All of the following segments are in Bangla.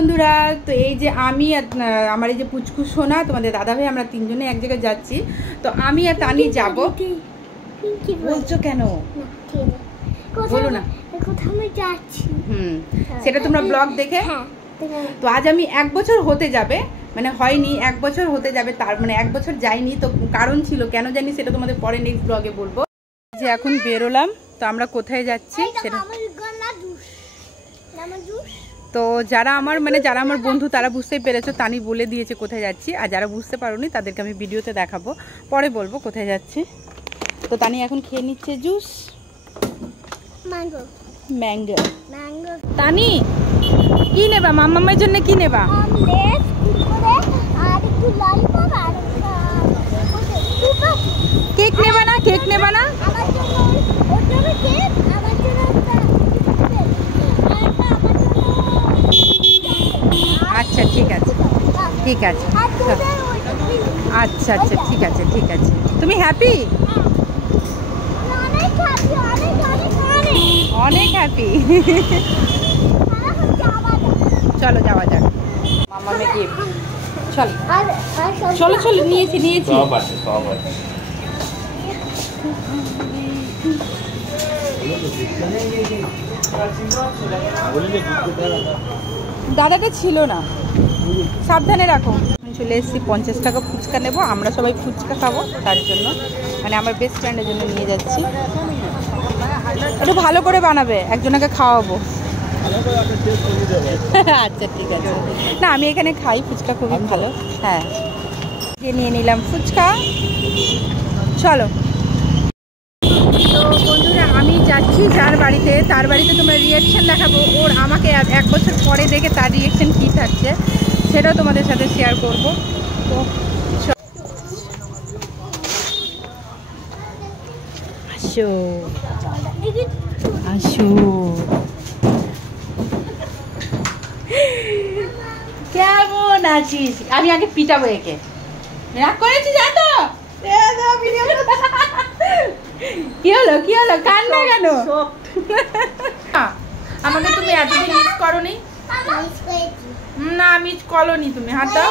বন্ধুরা, তো এই যে আমি আর আমার এই যে পুচকু সোনা তোমাদের দাদা ভাই আমরা তিনজনে এক জায়গায় যাচ্ছি। তো আমি আর তানি যাব। বলছো কেন? বলো না। সেটা তোমরা ব্লগ দেখে। তো আজ আমি 1 বছর হতে যাবে, মানে হয়নি 1 বছর হতে যাবে, তার মানে 1 বছর যাইনি। তো কারণ ছিল কেন জানি, সেটা তোমাদের পরে নেক্সট ব্লগে বলবো। যে এখন বেরোলাম, তো আমরা কোথায় যাচ্ছি সেটা। তো যারা আমার বন্ধু তারা বুঝতেই পেরেছো, তানি বলে দিয়েছে কোথায় যাচ্ছি। আর যারা বুঝতে পারোনি তাদেরকে আমি ভিডিওতে দেখাবো, পরে বলবো কোথায় যাচ্ছি। তো তানি এখন খেয়ে নিচ্ছে জুস, ম্যাঙ্গো। তানি কি নেবা? মাম্মামের জন্য কি নেবা? কেক নেবা না? কেক নেবা না? আচ্ছা ঠিক আছে, ঠিক আছে, আচ্ছা আচ্ছা ঠিক আছে, ঠিক আছে। তুমি হ্যাপি? অনেক হ্যাপি। চলো যাওয়া যাক। মামামে গিফট। চলো চলো চলো, নিয়েছি নিয়েছি। দাদাটা ছিল না, সাবধানে রাখো। চলে এসেছি, 50 টাকা ফুচকা নেবো। আমরা সবাই ফুচকা খাবো, তার জন্য মানে আমার বেস্ট ফ্রেন্ডের জন্য নিয়ে যাচ্ছি। একটু ভালো করে বানাবে, একজনকে খাওয়াবো। আচ্ছা ঠিক আছে। না আমি এখানে খাই ফুচকা, খুবই ভালো। হ্যাঁ, নিয়ে নিলাম ফুচকা। চলো। তো বন্ধুরা, আমি যাচ্ছি যার বাড়িতে, তার বাড়িতে তোমরা রিয়াকশান দেখাবো। ওর আমাকে 1 বছর পরে দেখে তার রিয়াকশান কী থাকছে সেটাও তোমাদের সাথে শেয়ার করব। তো আসো আসো। কেমন আছিস? আমি আগে পিটাবো একে। রাগ করেছি যা তো। কি হলো কি হলো, কান্না কেন? আমাকে তুমি এতদিন মিস করোনি? না মিস করোনি তুমি। হাঁটা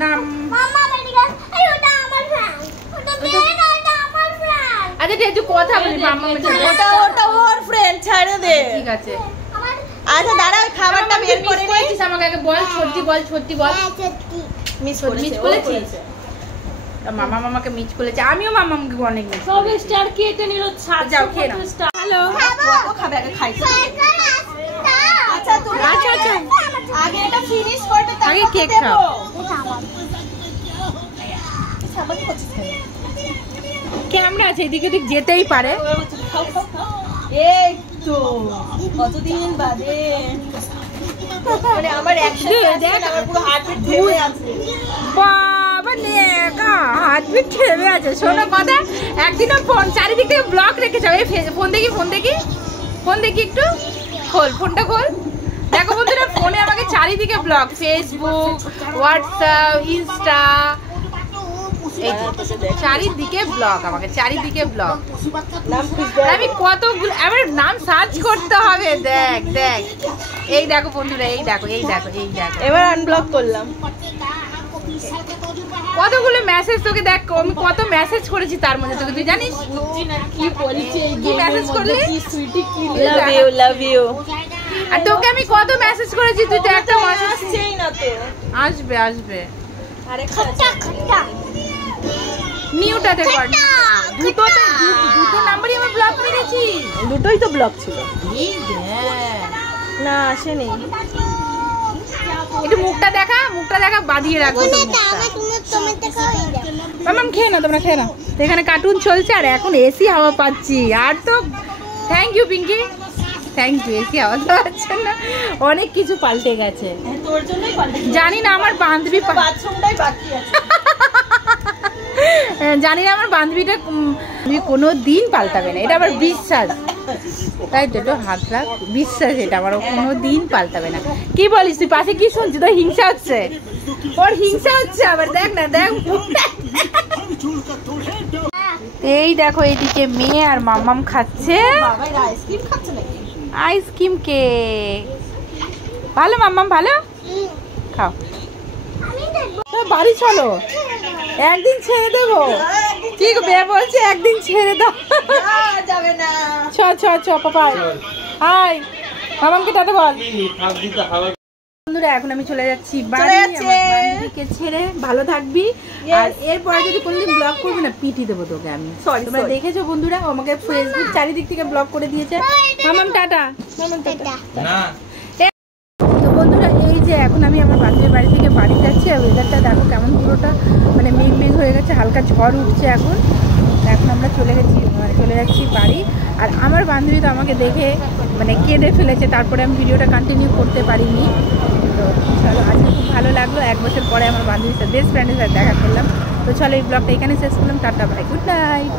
না। আচ্ছা ঠিক আছে, কথা বলি। ওটা ওর ফ্রেন্ড, ছেড়ে দে। ঠিক আছে। আচ্ছা দাঁড়া, ওই খাবারটা বের করে নিস। আমাকে আগে বল, সত্যি বল, সত্যি বল। মিস করেছিস? মামা মামাকে মিস করেছে, আমিও মামাকে অনেক মিস করেছি। সব স্টার কেটে নিল। যাও খেয়ে নাও। হ্যালো, কত খাবে আগে খাই। আচ্ছা তুমি আচ্ছা আচ্ছা আগে এটা ফিনিশ করতে, তারপর আগে কেক খাও। ক্যামেরা আছে, এদিকে ওদিক যেতেই পারে। এই তো কতদিন বাদে মানে আমার অ্যাকশন দেখ, আমার পুরো হার্টবিট থেমে আছে। বাবা নেকা হার্টবিট থেমে আছে। শোনো কথা, একদিনও ফোন চারিদিকে ব্লক রেখে যাও। এই ফোন দেখি, ফোন দেখি, ফোন দেখি, একটু খোল ফোনটা, খোল। দেখো বন্ধুরা, ফোনে আমাকে চারিদিকে ব্লক, ফেসবুক, হোয়াটসঅ্যাপ, ইনস্টা, এই চারিদিকে ব্লক, আমাকে চারিদিকে ব্লক। আমি কতগুলো আমার নাম সার্চ করতে হবে। দেখ দেখ, এই দেখো বন্ধুরা, এই দেখো, এই দেখো, এই দেখো। এবার আনব্লক করলাম। কতগুলো মেসেজ তোকে, দেখ আমি কত মেসেজ করেছি তার মধ্যে, তোকে তুই জানিস কি বলছে? কি মেসেজ করলি? Love you, love you. আর তোকে আমি কত মেসেজ করেছি, তুই তো একটা মেসেজ আসছেই না তো। আসবে আসবে। আরে খট্টা খট্টা নিউটাতে কর। দুটো নাম্বারই আমি ব্লক মেরেছি। দুটোই তো ব্লক ছিল। এই দেখ না আসেনি। একটু মুখটা দেখা, মুখটা দেখা, বাঁধিয়ে রাখবো তো মুখটা। মামাম খেয়ে না, তোমরা খেয়ে না। তো এখানে কার্টুন চলছে আর এখন এসি হাওয়া পাচ্ছি। আর তো thank you Pinky, thank you. AC হাওয়া পাচ্ছেন না, অনেক কিছু পাল্টে গেছে। তোর জন্যই পাল্টে। জানি না আমার বান্ধবী, বাথরুমটাই বাকি আছে। জানি না আমার বান্ধবীটা কোনো দিন পাল্টাবে না, এটা আমার বিশ্বাস। তাই তো, একটু হাত রাখ, বিশ্বাস এটা আমার কোনো দিন পাল্টাবে না। কি বলিস তুই? পাশে কি শুনছি? তোর হিংসা হচ্ছে, ওর হিংসা হচ্ছে আবার। দেখ না, দেখ। এই দেখো, এইদিকে মেয়ে আর মাম্মাম খাচ্ছে আইসক্রিম খাচ্ছে নাকি? Ice cream cake. ভালো মাম্মাম, ভালো। খাও। বাড়ি চলো, একদিন ছেড়ে দেবো। ঠিক বিয়ে বলছে একদিন ছেড়ে দাও। যাবে না। চ চ চ পাপা হাই, মামামকে টাটা বল। বন্ধুরা এখন আমি চলে যাচ্ছি বাড়ি, আমার বান্ধবীকে ছেড়ে। ভালো থাকবি, আর এরপরে যদি কোনোদিন ব্লগ করবি না পিটি দেবো তোকে আমি। তোমরা দেখেছো বন্ধুরা, আমাকে ফেসবুক চারিদিক থেকে ব্লগ করে দিয়েছে। মামাম টাটা, মামাম টাটা। তো বন্ধুরা এই যে এখন আমি আমার বান্ধবীর বাড়ি থেকে বাড়ি যাচ্ছি, আর ওয়েদারটা দেখো কেমন পুরোটা মানে মেঘ মেঘ হয়ে গেছে, হালকা ঝড় উঠছে এখন। এখন আমরা চলে যাচ্ছি বাড়ি। আর আমার বান্ধবী তো আমাকে দেখে মানে কেঁদে ফেলেছে, তারপরে আমি ভিডিওটা কন্টিনিউ করতে পারিনি। তো চলো, আজকে খুব ভালো লাগলো, 1 বছর পরে আমার বান্ধবীর সাথে বেস্ট ফ্রেন্ডের সাথে দেখা করলাম। তো চলো এই ব্লগটা এখানে শেষ করলাম। Tata bye, good night.